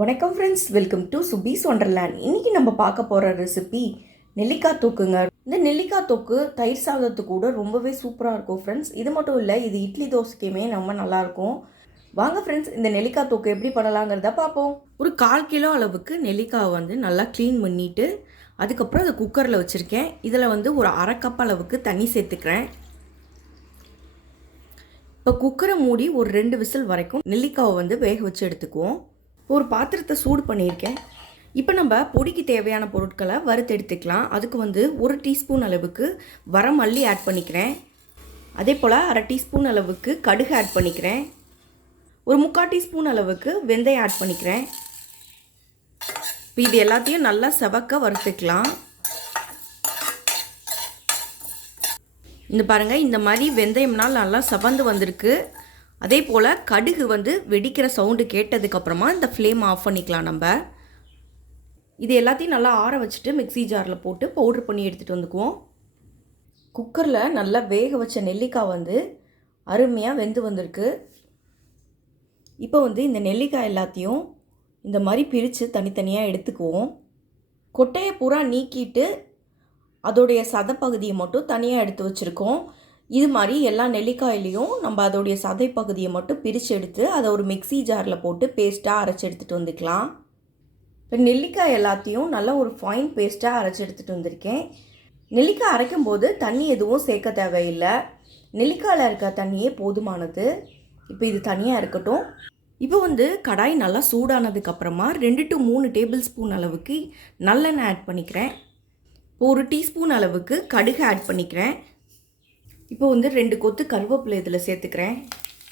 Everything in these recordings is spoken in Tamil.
வணக்கம் ஃப்ரெண்ட்ஸ், வெல்கம் டு சுபீஸ் ஒண்டர்லேண்ட். இன்றைக்கி நம்ம பார்க்க போகிற ரெசிபி நெல்லிக்காய் தொக்குங்க. இந்த நெல்லிக்காய் தொக்கு தயிர் சாதத்துக்கு கூட ரொம்பவே சூப்பராக இருக்கும் ஃப்ரெண்ட்ஸ். இது மட்டும் இல்லை, இது இட்லி தோசைக்குமே ரொம்ப நல்லாயிருக்கும். வாங்க ஃப்ரெண்ட்ஸ், இந்த நெல்லிக்காய் தொக்கு எப்படி பண்ணலாங்கிறத பார்ப்போம். ஒரு 1/4 கிலோ அளவுக்கு நெல்லிக்காய் வந்து நல்லா க்ளீன் பண்ணிவிட்டு அதுக்கப்புறம் அதை குக்கரில் வச்சுருக்கேன். இதில் வந்து ஒரு 1/2 கப் அளவுக்கு தண்ணி சேர்த்துக்கிறேன். இப்போ குக்கரை மூடி ஒரு 2 விசில் வரைக்கும் நெல்லிக்காவை வந்து வேக வச்சு எடுத்துக்குவோம். ஒரு பாத்திரத்தை சூடு பண்ணியிருக்கேன். இப்போ நம்ம பொடிக்கு தேவையான பொருட்களை வறுத்து எடுத்துக்கலாம். அதுக்கு வந்து 1 டீஸ்பூன் அளவுக்கு வரமல்லி ஆட் பண்ணிக்கிறேன். அதே போல் 1/2 டீஸ்பூன் அளவுக்கு கடுகு ஆட் பண்ணிக்கிறேன். ஒரு 3/4 டீஸ்பூன் அளவுக்கு வெந்தயம் ஆட் பண்ணிக்கிறேன். இப்போ இது எல்லாத்தையும் நல்லா செவக்க வறுத்துக்கலாம். இந்த பாருங்கள், இந்த மாதிரி வெந்தயம்னால் நல்லா செவந்து வந்திருக்கு. அதே போல் கடுகு வந்து வெடிக்கிற சவுண்டு கேட்டதுக்கப்புறமா இந்த ஃப்ளேம் ஆஃப் பண்ணிக்கலாம். நம்ம இது எல்லாத்தையும் நல்லா ஆற வச்சுட்டு மிக்ஸி ஜாரில் போட்டு பவுட்ரு பண்ணி எடுத்துகிட்டு வந்துக்குவோம். குக்கரில் நல்லா வேக வச்ச நெல்லிக்காய் வந்து அருமையாக வெந்து வந்திருக்கு. இப்போ வந்து இந்த நெல்லிக்காய் எல்லாத்தையும் இந்த மாதிரி பிரித்து தனித்தனியாக எடுத்துக்குவோம். கொட்டையை பூரா நீக்கிட்டு அதோடைய சதைப்பகுதியை மட்டும் தனியாக எடுத்து வச்சுருக்கோம். இது மாதிரி எல்லா நெல்லிக்காயிலையும் நம்ம அதோடைய சதை பகுதியை மட்டும் பிரித்து எடுத்து அதை ஒரு மிக்ஸி ஜாரில் போட்டு பேஸ்ட்டாக அரைச்சி எடுத்துகிட்டு வந்துக்கலாம். இப்போ நெல்லிக்காய் எல்லாத்தையும் நல்லா ஒரு ஃபைன் பேஸ்ட்டாக அரைச்சி எடுத்துகிட்டு வந்திருக்கேன். நெல்லிக்காய் அரைக்கும் போது தண்ணி எதுவும் சேர்க்க தேவையில்லை. நெல்லிக்காயில் இருக்க தண்ணியே போதுமானது. இப்போ இது தனியாக இருக்கட்டும். இப்போ வந்து கடாய் நல்லா சூடானதுக்கப்புறமா 2 to 3 டேபிள் ஸ்பூன் அளவுக்கு நல்லெண்ணெய் ஆட் பண்ணிக்கிறேன். இப்போ 1 டீஸ்பூன் அளவுக்கு கடுகு ஆட் பண்ணிக்கிறேன். இப்போ வந்து 2 கொத்து கருவேப்பிலை இதில் சேர்த்துக்கிறேன்.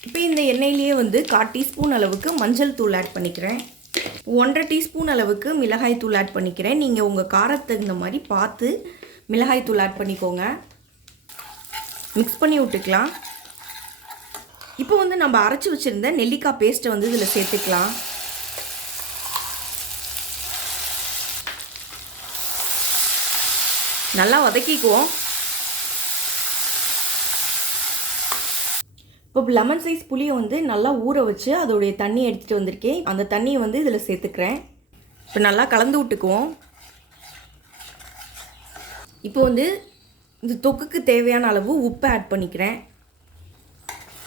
இப்போ இந்த எண்ணெயிலேயே வந்து 1/4 டீஸ்பூன் அளவுக்கு மஞ்சள் தூள் ஆட் பண்ணிக்கிறேன். 1/2 டீஸ்பூன் அளவுக்கு மிளகாய் தூள் ஆட் பண்ணிக்கிறேன். நீங்கள் உங்கள் காரத்துக்கு தகுந்த மாதிரி பார்த்து மிளகாய் தூள் ஆட் பண்ணிக்கோங்க. மிக்ஸ் பண்ணி விட்டுக்கலாம். இப்போ வந்து நம்ம அரைச்சி வச்சுருந்த நெல்லிக்காய் பேஸ்ட்டை வந்து இதில் சேர்த்துக்கலாம். நல்லா வதக்கிக்குவோம். இப்போ லெமன் சைஸ் புளியை வந்து நல்லா ஊற வச்சு அதோடைய தண்ணியை எடுத்துகிட்டு வந்திருக்கேன். அந்த தண்ணியை வந்து இதில் சேர்த்துக்கிறேன். இப்போ நல்லா கலந்து விட்டுக்குவோம். இப்போ வந்து இந்த தொக்குக்கு தேவையான அளவு உப்பு ஆட் பண்ணிக்கிறேன்.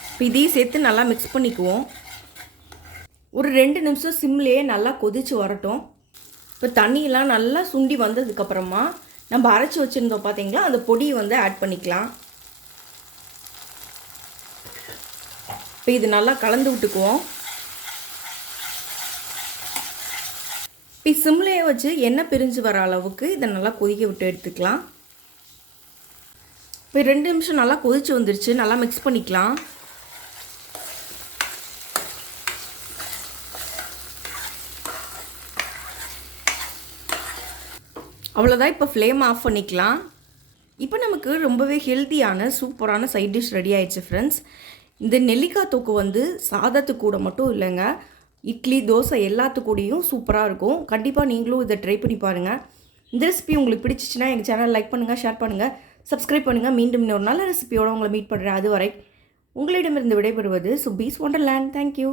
இப்போ இதையும் சேர்த்து நல்லா மிக்ஸ் பண்ணிக்குவோம். ஒரு 2 நிமிஷம் சிம்லேயே நல்லா கொதித்து வரட்டும். இப்போ தண்ணியெலாம் நல்லா சுண்டி வந்ததுக்கப்புறமா நம்ம அரைச்சி வச்சுருந்தோம் பார்த்தீங்களா, அந்த பொடியை வந்து ஆட் பண்ணிக்கலாம். இப்போ இது நல்லா கலந்து விட்டுக்குவோம். இப்போ சிம்லேயே வச்சு எண்ணெய் பிரிஞ்சு வர அளவுக்கு இதை நல்லா கொதிக்க விட்டு எடுத்துக்கலாம். இப்போ 2 நிமிஷம் நல்லா கொதிச்சு வந்துருச்சு. நல்லா மிக்ஸ் பண்ணிக்கலாம். அவ்வளோதான். இப்போ ஃப்ளேம் ஆஃப் பண்ணிக்கலாம். இப்போ நமக்கு ரொம்பவே ஹெல்த்தியான சூப்பரான சைட் டிஷ் ரெடி ஆயிடுச்சு ஃப்ரெண்ட்ஸ். இந்த நெல்லிக்காய் தொக்கு வந்து சாதத்துக்கு கூட மட்டும் இல்லைங்க, இட்லி தோசை எல்லாத்துக்கூடையும் சூப்பராக இருக்கும். கண்டிப்பாக நீங்களும் இதை ட்ரை பண்ணி பாருங்கள். இந்த ரெசிபி உங்களுக்கு பிடிச்சிச்சின்னா எங்கள் சேனல் லைக் பண்ணுங்கள், ஷேர் பண்ணுங்கள், சப்ஸ்கிரைப் பண்ணுங்கள். மீண்டும் இன்னொரு நல்ல ரெசிபியோடு உங்களை மீட் பண்ணுறேன். அதுவரை உங்களிடமிருந்து விடைபெறுவது சுபீஸ் ஒண்டர்லேண்ட். தேங்க்யூ.